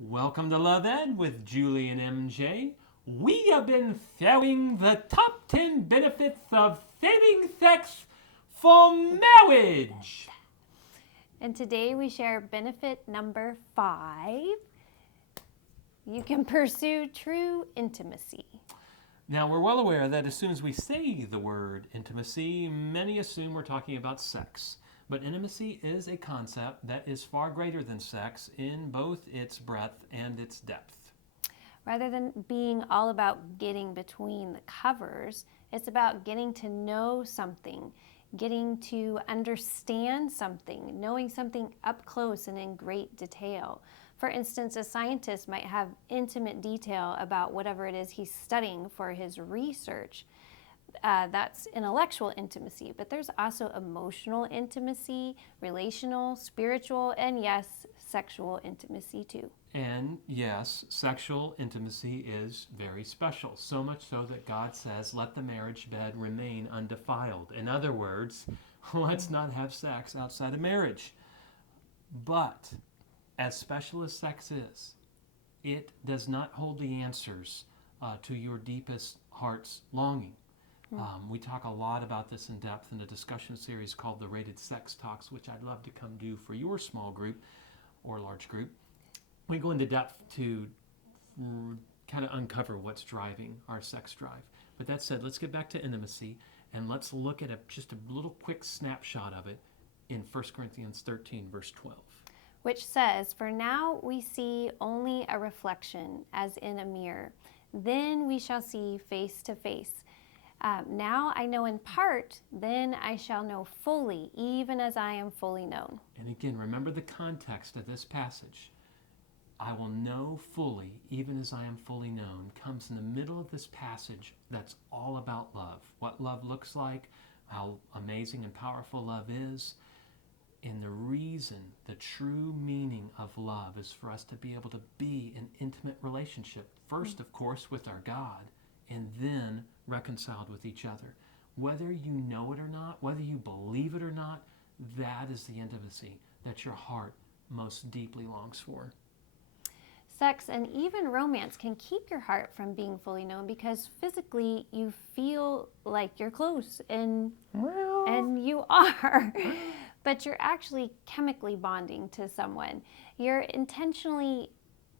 Welcome to Love Ed with Julie and MJ. We have been sharing the top 10 benefits of saving sex for marriage. And today we share benefit number 5. You can pursue true intimacy. Now, we're well aware that as soon as we say the word intimacy, many assume we're talking about sex. But intimacy is a concept that is far greater than sex in both its breadth and its depth. Rather than being all about getting between the covers, it's about getting to know something, getting to understand something, knowing something up close and in great detail. For instance, a scientist might have intimate detail about whatever it is he's studying for his research. That's intellectual intimacy, but there's also emotional intimacy, relational, spiritual, and yes, sexual intimacy too. And yes, sexual intimacy is very special, so much so that God says, let the marriage bed remain undefiled. In other words, let's not have sex outside of marriage. But as special as sex is, it does not hold the answers to your deepest heart's longing. We talk a lot about this in depth in a discussion series called the Rated Sex Talks, which I'd love to come do for your small group or large group. We go into depth to kind of uncover what's driving our sex drive. But that said, let's get back to intimacy and let's look at just a little quick snapshot of it in 1 Corinthians 13, verse 12. Which says, "For now we see only a reflection as in a mirror. Then we shall see face to face. Now I know in part, then I shall know fully, even as I am fully known." And again, remember the context of this passage. I will know fully, even as I am fully known, comes in the middle of this passage that's all about love. What love looks like, how amazing and powerful love is. And the reason, the true meaning of love is for us to be able to be in intimate relationship. First, of course, with our God, and then reconciled with each other. Whether you know it or not, whether you believe it or not, that is the intimacy that your heart most deeply longs for. Sex and even romance can keep your heart from being fully known because physically you feel like you're close and you are. But you're actually chemically bonding to someone. You're intentionally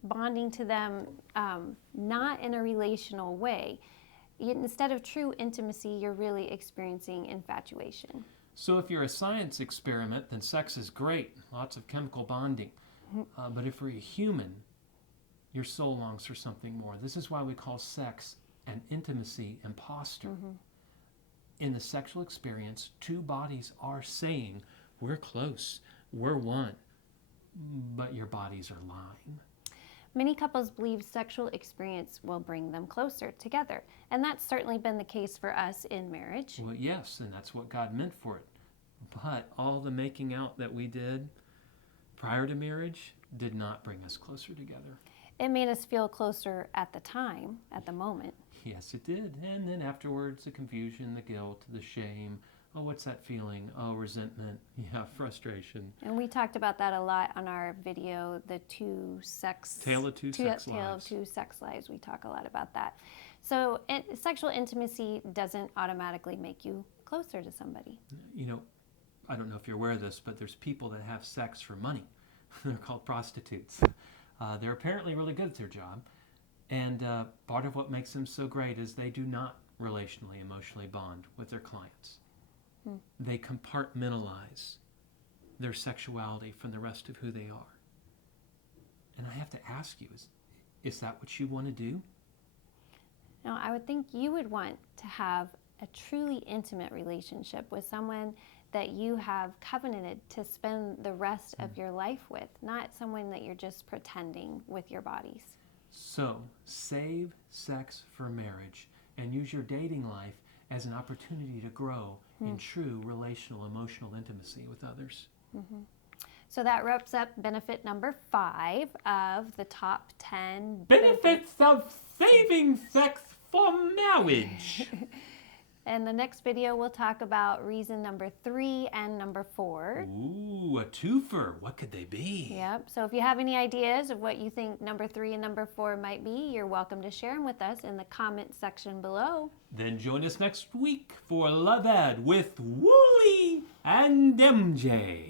bonding to them, not in a relational way. Instead of true intimacy, you're really experiencing infatuation. So if you're a science experiment, then sex is great, lots of chemical bonding. But if you're a human, your soul longs for something more. This is why we call sex an intimacy imposter. In the sexual experience, two bodies are saying, we're close, we're one, but your bodies are lying. Many couples believe sexual experience will bring them closer together, and that's certainly been the case for us in marriage. Well, yes, and that's what God meant for it. But all the making out that we did prior to marriage did not bring us closer together. It made us feel closer at the time, at the moment. Yes, it did. And then afterwards, the confusion, the guilt, the shame. Oh, what's that feeling? Oh, resentment. Yeah, frustration. And we talked about that a lot on our video, the Tale of Two Sex Lives. Tale of Two Sex Lives. We talk a lot about that. So sexual intimacy doesn't automatically make you closer to somebody. You know, I don't know if you're aware of this, but there's people that have sex for money. They're called prostitutes. They're apparently really good at their job. And part of what makes them so great is they do not relationally, emotionally bond with their clients. They compartmentalize their sexuality from the rest of who they are. And I have to ask you, is that what you want to do? Now, I would think you would want to have a truly intimate relationship with someone that you have covenanted to spend the rest of your life with, not someone that you're just pretending with your bodies. So, save sex for marriage and use your dating life as an opportunity to grow in true relational, emotional intimacy with others. So that wraps up benefit number 5 of the top 10 benefits of saving sex for marriage. In the next video, we'll talk about reason number 3 and number 4. Ooh, a twofer. What could they be? Yep. So if you have any ideas of what you think number 3 and number 4 might be, you're welcome to share them with us in the comment section below. Then join us next week for Love Ed with Wooly and MJ.